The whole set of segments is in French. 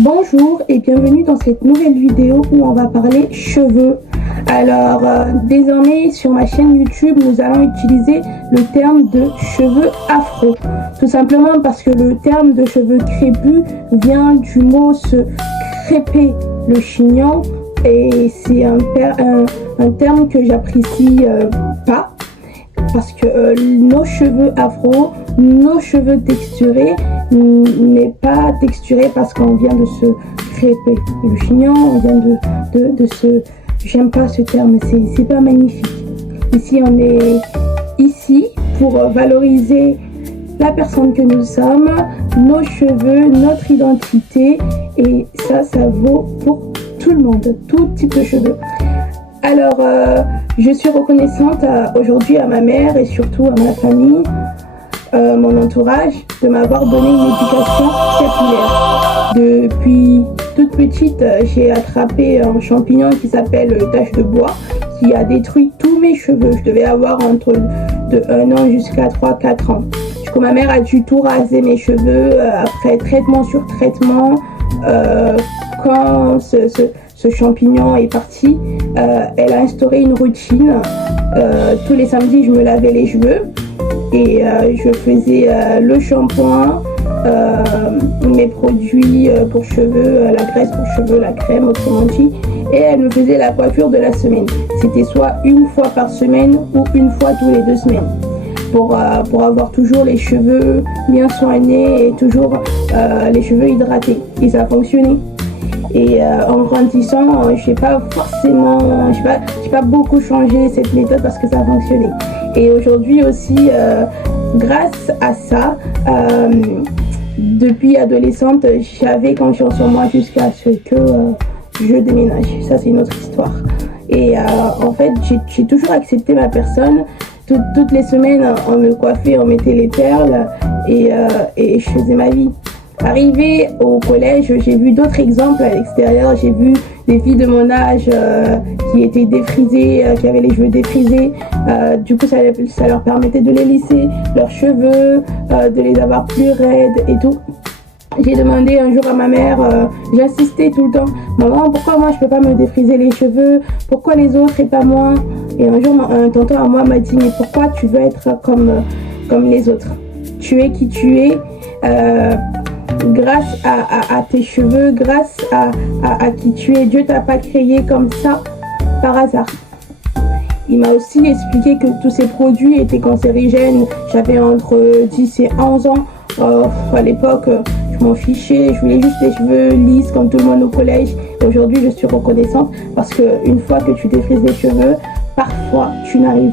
Bonjour et bienvenue dans cette nouvelle vidéo où on va parler cheveux. Alors désormais sur ma chaîne YouTube nous allons utiliser le terme de cheveux afro. Tout simplement parce que le terme de cheveux crépus vient du mot se crêper le chignon et c'est un terme que j'apprécie pas. Parce que nos cheveux afro, nos cheveux texturés n'est pas texturé parce qu'on vient de se crêper le chignon, on vient de se... J'aime pas ce terme, c'est pas magnifique. Ici, on est ici pour valoriser la personne que nous sommes, nos cheveux, notre identité et ça vaut pour tout le monde, tout type de cheveux. Alors, je suis reconnaissante aujourd'hui à ma mère et surtout à ma famille, mon entourage, de m'avoir donné une éducation capillaire. Depuis toute petite, j'ai attrapé un champignon qui s'appelle tache de bois, qui a détruit tous mes cheveux. Je devais avoir entre de 1 an jusqu'à 3-4 ans. Du coup, ma mère a dû tout raser mes cheveux après traitement sur traitement. Quand ce champignon est parti, elle a instauré une routine. Tous les samedis, je me lavais les cheveux et je faisais le shampoing, mes produits pour cheveux, la graisse pour cheveux, la crème autrement dit, et elle me faisait la coiffure de la semaine. C'était soit une fois par semaine ou une fois tous les 2 semaines pour avoir toujours les cheveux bien soignés et toujours les cheveux hydratés, et ça a fonctionné. Et en grandissant, j'ai pas beaucoup changé cette méthode parce que ça a fonctionné. Et aujourd'hui aussi, grâce à ça, depuis adolescente, j'avais confiance en moi jusqu'à ce que je déménage. Ça, c'est une autre histoire. Et en fait, j'ai toujours accepté ma personne. Toutes les semaines, on me coiffait, on mettait les perles et je faisais ma vie. Arrivée au collège, j'ai vu d'autres exemples à l'extérieur. J'ai vu des filles de mon âge qui étaient défrisées, qui avaient les cheveux défrisés. Du coup, ça leur permettait de les lisser, leurs cheveux, de les avoir plus raides et tout. J'ai demandé un jour à ma mère, j'insistais tout le temps, maman, pourquoi moi je peux pas me défriser les cheveux? Pourquoi les autres et pas moi? Et un jour, un tonton à moi m'a dit, mais pourquoi tu veux être comme les autres? Tu es qui tu es. Grâce à tes cheveux, grâce à qui tu es, Dieu t'a pas créé comme ça par hasard. Il m'a aussi expliqué que tous ces produits étaient cancérigènes. J'avais entre 10 et 11 ans. À l'époque, je m'en fichais. Je voulais juste des cheveux lisses comme tout le monde au collège. Aujourd'hui, je suis reconnaissante parce qu'une fois que tu défrises les cheveux, parfois, tu n'arrives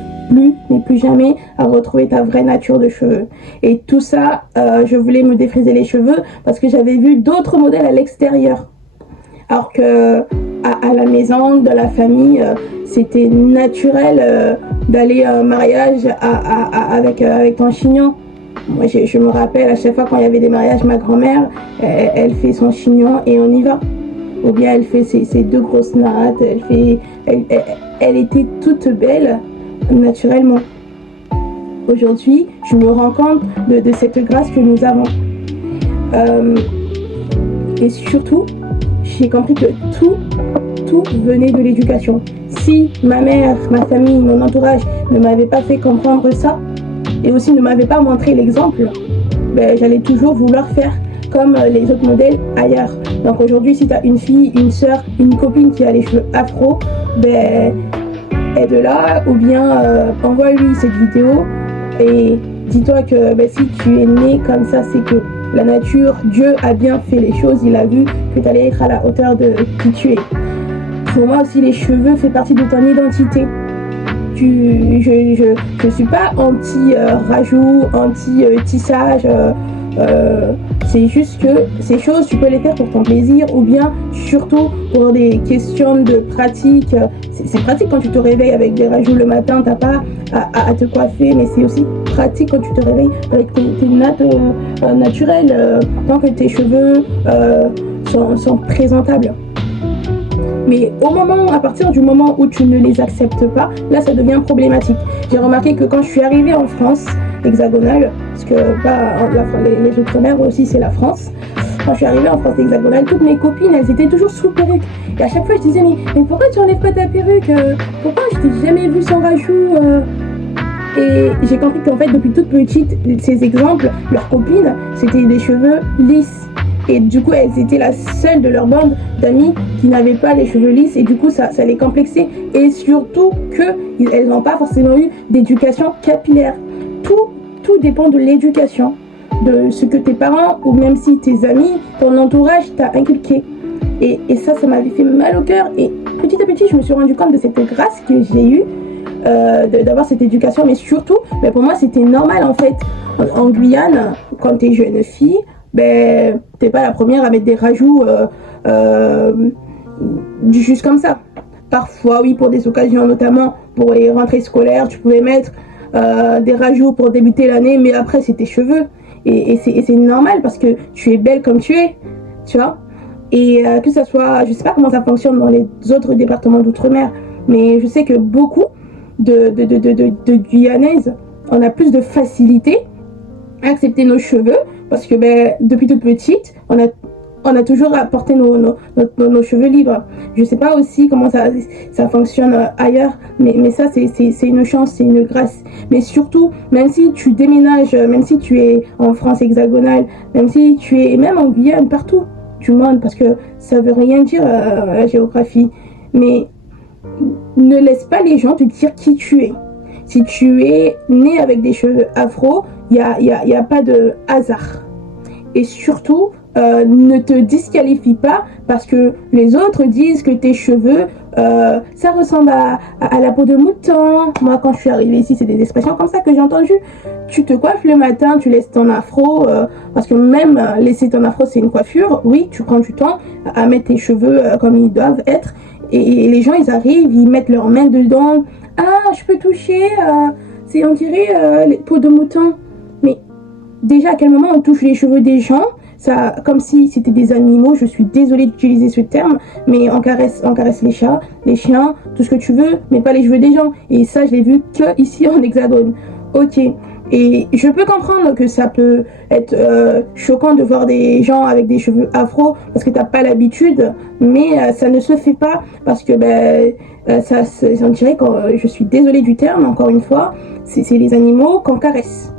plus jamais à retrouver ta vraie nature de cheveux. Et tout ça, je voulais me défriser les cheveux parce que j'avais vu d'autres modèles à l'extérieur. Alors que à la maison, dans la famille, c'était naturel d'aller à un mariage avec ton chignon. Moi, je me rappelle à chaque fois quand il y avait des mariages, ma grand-mère, elle fait son chignon et on y va. Ou bien elle fait ses 2 grosses nattes, elle était toute belle naturellement. Aujourd'hui, je me rends compte de cette grâce que nous avons. Et surtout, j'ai compris que tout venait de l'éducation. Si ma mère, ma famille, mon entourage ne m'avaient pas fait comprendre ça, et aussi ne m'avaient pas montré l'exemple, j'allais toujours vouloir faire comme les autres modèles ailleurs. Donc aujourd'hui, si tu as une fille, une soeur, une copine qui a les cheveux afro, aide-la ou bien envoie-lui cette vidéo et dis-toi que si tu es né comme ça, c'est que la nature, Dieu a bien fait les choses, il a vu que tu allais être à la hauteur de qui tu es. Pour moi aussi, les cheveux font partie de ton identité. Je suis pas anti-rajout, anti-tissage. C'est juste que ces choses, tu peux les faire pour ton plaisir ou bien surtout pour des questions de pratique. C'est pratique quand tu te réveilles avec des rajouts le matin, t'as pas à te coiffer, mais c'est aussi pratique quand tu te réveilles avec tes nattes naturelles, tant que tes cheveux sont présentables. Mais à partir du moment où tu ne les acceptes pas, là ça devient problématique. J'ai remarqué que quand je suis arrivée en France hexagonale, parce que les outre-mer aussi c'est la France, quand je suis arrivée en France hexagonale, toutes mes copines, elles étaient toujours sous perruque. Et à chaque fois, je disais, mais pourquoi tu enlèves pas ta perruque? Pourquoi je t'ai jamais vue sans rajout? Et j'ai compris qu'en fait, depuis toute petite, ces exemples, leurs copines, c'était des cheveux lisses. Et du coup, elles étaient la seule de leur bande d'amis qui n'avaient pas les cheveux lisses. Et du coup, ça les complexait. Et surtout qu'elles n'ont pas forcément eu d'éducation capillaire. Tout dépend de l'éducation, de ce que tes parents, ou même si tes amis, ton entourage t'a inculqué. Et ça m'avait fait mal au cœur. Et petit à petit, je me suis rendu compte de cette grâce que j'ai eue. D'avoir cette éducation, mais surtout, pour moi, c'était normal en fait. En Guyane, quand t'es jeune fille, t'es pas la première à mettre des rajouts juste comme ça. Parfois, oui, pour des occasions, notamment pour les rentrées scolaires, tu pouvais mettre des rajouts pour débuter l'année, mais après, c'est tes cheveux. Et c'est normal parce que tu es belle comme tu es, tu vois. Et que ça soit, je sais pas comment ça fonctionne dans les autres départements d'outre-mer, mais je sais que beaucoup de Guyanaises, on a plus de facilité à accepter nos cheveux parce que depuis toute petite, on a toujours porté nos cheveux libres. Je sais pas aussi comment ça fonctionne ailleurs, mais ça c'est une chance, c'est une grâce. Mais surtout, même si tu déménages, même si tu es en France hexagonale, même si tu es même en Guyane, partout du monde, parce que ça veut rien dire la géographie, mais ne laisse pas les gens te dire qui tu es. Si tu es né avec des cheveux afro, il y a pas de hasard. Et surtout, ne te disqualifie pas parce que les autres disent que tes cheveux, ça ressemble à la peau de mouton. Moi, quand je suis arrivée ici, c'est des expressions comme ça que j'ai entendues. Tu te coiffes le matin, tu laisses ton afro, parce que même laisser ton afro, c'est une coiffure. Oui, tu prends du temps à mettre tes cheveux comme ils doivent être. Et les gens, ils arrivent, ils mettent leurs mains dedans. Ah, je peux toucher, on dirait les peaux de mouton. Mais déjà, à quel moment on touche les cheveux des gens? Ça, comme si c'était des animaux, je suis désolée d'utiliser ce terme, mais on caresse les chats, les chiens, tout ce que tu veux, mais pas les cheveux des gens. Et ça, je l'ai vu que ici en Hexagone. Ok. Et je peux comprendre que ça peut être choquant de voir des gens avec des cheveux afro parce que t'as pas l'habitude, mais ça ne se fait pas parce que on dirait que je suis désolée du terme, encore une fois, c'est les animaux qu'on caresse.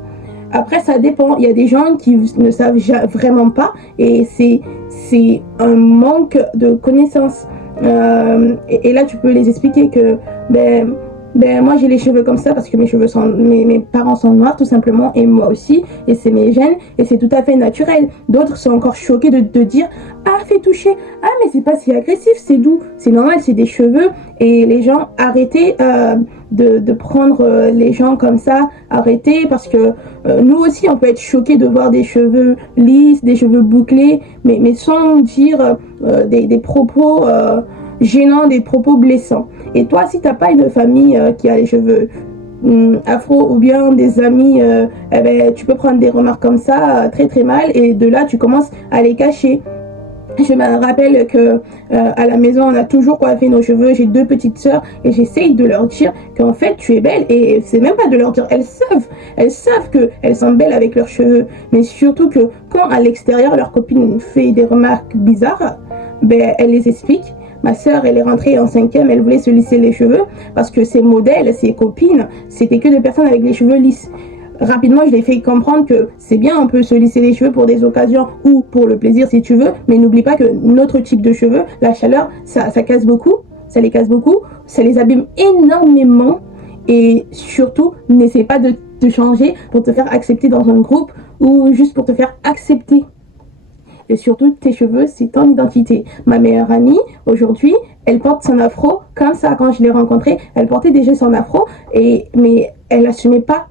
Après, ça dépend. Il y a des gens qui ne savent vraiment pas et c'est un manque de connaissances. Et là, tu peux les expliquer que moi j'ai les cheveux comme ça parce que mes parents sont noirs tout simplement et moi aussi et c'est mes gènes et c'est tout à fait naturel. D'autres sont encore choqués de dire ah fais toucher, ah mais c'est pas si agressif, c'est doux, c'est normal, c'est des cheveux. Et les gens arrêtez de prendre les gens comme ça, arrêtez parce que nous aussi on peut être choqués de voir des cheveux lisses, des cheveux bouclés, mais sans dire des propos gênants, des propos blessants. Et toi, si t'as pas une famille qui a les cheveux afro ou bien des amis, tu peux prendre des remarques comme ça très très mal et de là tu commences à les cacher. Je me rappelle que à la maison on a toujours coiffé nos cheveux. J'ai 2 petites sœurs et j'essaye de leur dire qu'en fait tu es belle et c'est même pas de leur dire, elles savent que elles sont belles avec leurs cheveux, mais surtout que quand à l'extérieur leur copine fait des remarques bizarres, elle les explique. Ma sœur, elle est rentrée en 5e, elle voulait se lisser les cheveux parce que ses modèles, ses copines, c'était que des personnes avec les cheveux lisses. Rapidement, je l'ai fait comprendre que c'est bien, on peut se lisser les cheveux pour des occasions ou pour le plaisir si tu veux, mais n'oublie pas que notre type de cheveux, la chaleur, ça casse beaucoup, ça les casse beaucoup, ça les abîme énormément et surtout, n'essaie pas de te changer pour te faire accepter dans un groupe ou juste pour te faire accepter. Et surtout, tes cheveux, c'est ton identité. Ma meilleure amie, aujourd'hui, elle porte son afro comme ça. Quand je l'ai rencontrée, elle portait déjà son afro, mais elle n'assumait pas.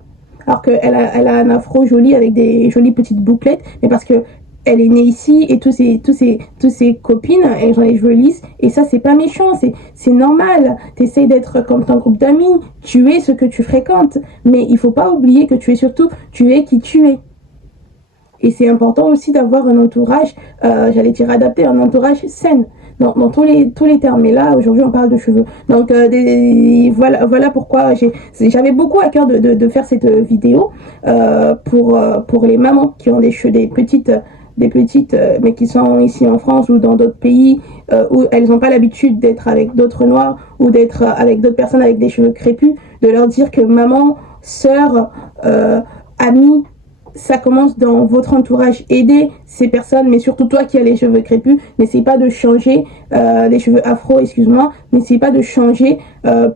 Alors qu'elle a un afro joli avec des jolies petites bouclettes, mais parce que elle est née ici et tous ses copines, elles ont les cheveux lisses. Et ça, c'est pas méchant, c'est normal. T'essayes d'être comme ton groupe d'amis. Tu es ce que tu fréquentes. Mais il faut pas oublier que tu es qui tu es. Et c'est important aussi d'avoir un entourage, j'allais dire adapté, un entourage sain, dans tous les termes. Mais là, aujourd'hui, on parle de cheveux. Donc, voilà pourquoi j'avais beaucoup à cœur de faire cette vidéo pour les mamans qui ont des petites des petites, mais qui sont ici en France ou dans d'autres pays, où elles n'ont pas l'habitude d'être avec d'autres noirs ou d'être avec d'autres personnes avec des cheveux crépus, de leur dire que maman, sœur, amie, ça commence dans votre entourage. Aidez ces personnes, mais surtout toi qui as les cheveux crépus, n'essaye pas de changer, les cheveux afro, excuse-moi, n'essaye pas de changer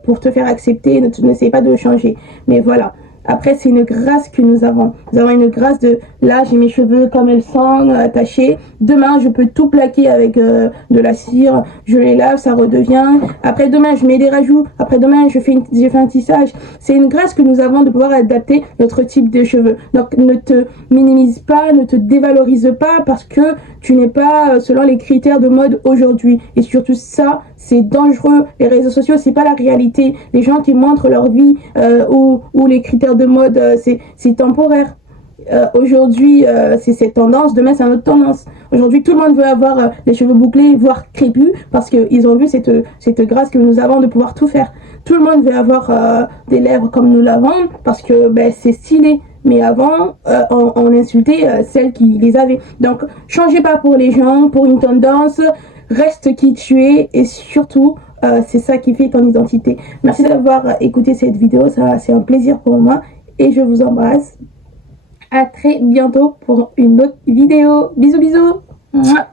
pour te faire accepter, n'essaye pas de changer. Mais voilà. Après, c'est une grâce que nous avons. Nous avons une grâce de, là, j'ai mes cheveux comme elles sont, attachés. Demain, je peux tout plaquer avec de la cire. Je les lave, ça redevient. Après, demain, je mets des rajouts. Après, demain, je fais un tissage. C'est une grâce que nous avons de pouvoir adapter notre type de cheveux. Donc, ne te minimise pas, ne te dévalorise pas parce que tu n'es pas selon les critères de mode aujourd'hui. Et surtout ça, c'est dangereux. Les réseaux sociaux, c'est pas la réalité. Les gens qui montrent leur vie ou les critères de mode, c'est temporaire. Aujourd'hui, c'est cette tendance. Demain, c'est une autre tendance. Aujourd'hui, tout le monde veut avoir les cheveux bouclés, voire crépus, parce qu'ils ont vu cette grâce que nous avons de pouvoir tout faire. Tout le monde veut avoir des lèvres comme nous l'avons, parce que ben, c'est stylé. Mais avant, on insultait celles qui les avaient. Donc, changez pas pour les gens, pour une tendance. Reste qui tu es et surtout, c'est ça qui fait ton identité. Merci d'avoir écouté cette vidéo, c'est un plaisir pour moi et je vous embrasse. À très bientôt pour une autre vidéo. Bisous bisous. Mouah.